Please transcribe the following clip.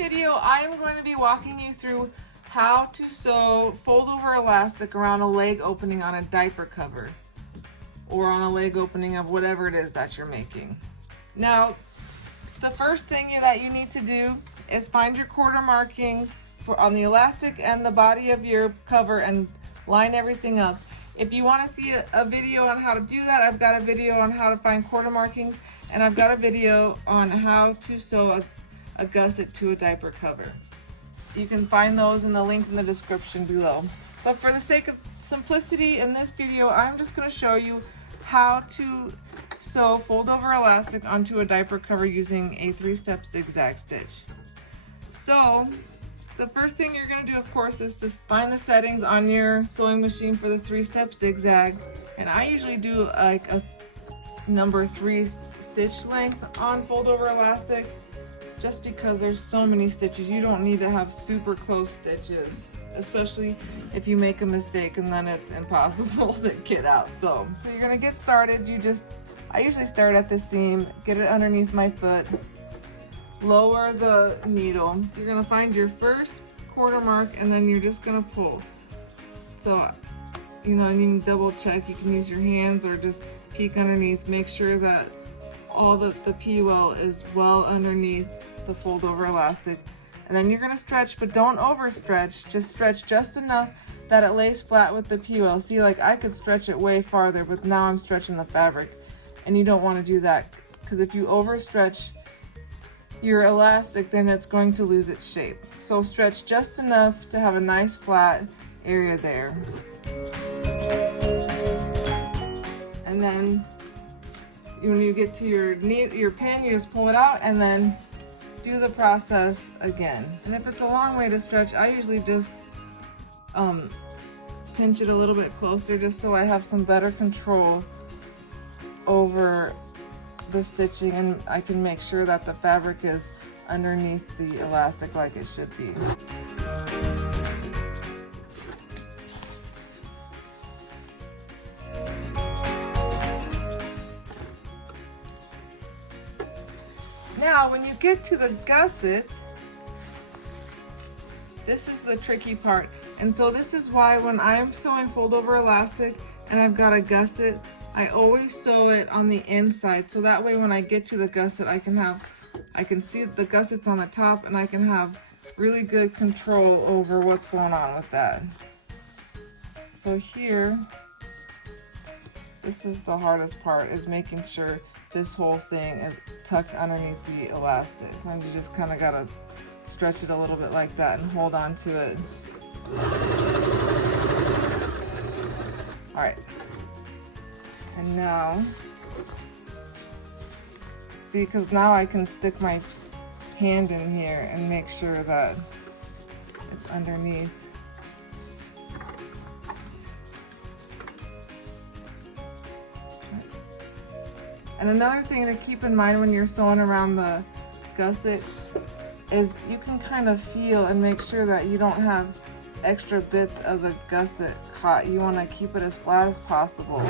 video, I am going to be walking you through how to sew fold over elastic around a leg opening on a diaper cover or on a leg opening of whatever it is that you're making. Now, the first thing that you need to do is find your quarter markings on the elastic and the body of your cover and line everything up. If you want to see a video on how to do that, I've got a video on how to find quarter markings, and I've got a video on how to sew a gusset to a diaper cover. You can find those in the link in the description below. But for the sake of simplicity in this video, I'm just going to show you how to sew fold over elastic onto a diaper cover using a 3-step zigzag stitch. So the first thing you're going to do, of course, is to find the settings on your sewing machine for the 3-step zigzag. And I usually do like a number 3 stitch length on fold over elastic, just because there's so many stitches. You don't need to have super close stitches, especially if you make a mistake and then it's impossible to get out. So you're gonna get started. I usually start at the seam, get it underneath my foot, lower the needle. You're gonna find your first quarter mark and then you're just gonna pull. So, you can double check. You can use your hands or just peek underneath. Make sure that all the P-well is well underneath the fold over elastic. And then you're gonna stretch, but don't overstretch. Just stretch just enough that it lays flat with the P-well. See, like I could stretch it way farther, but now I'm stretching the fabric. And you don't wanna do that, because if you overstretch your elastic, then it's going to lose its shape. So stretch just enough to have a nice flat area there. And then when you get to your pin, you just pull it out and then do the process again. And if it's a long way to stretch, I usually just pinch it a little bit closer just so I have some better control over the stitching, and I can make sure that the fabric is underneath the elastic like it should be. Now, when you get to the gusset, this is the tricky part. And so this is why when I'm sewing fold over elastic and I've got a gusset, I always sew it on the inside. So that way when I get to the gusset, I can see the gusset's on the top and I can have really good control over what's going on with that. So here, this is the hardest part, is making sure this whole thing is tucked underneath the elastic. Sometimes you just kind of gotta stretch it a little bit like that and hold on to it. All right. And now, see, because now I can stick my hand in here and make sure that it's underneath. And another thing to keep in mind when you're sewing around the gusset is you can kind of feel and make sure that you don't have extra bits of the gusset caught. You want to keep it as flat as possible.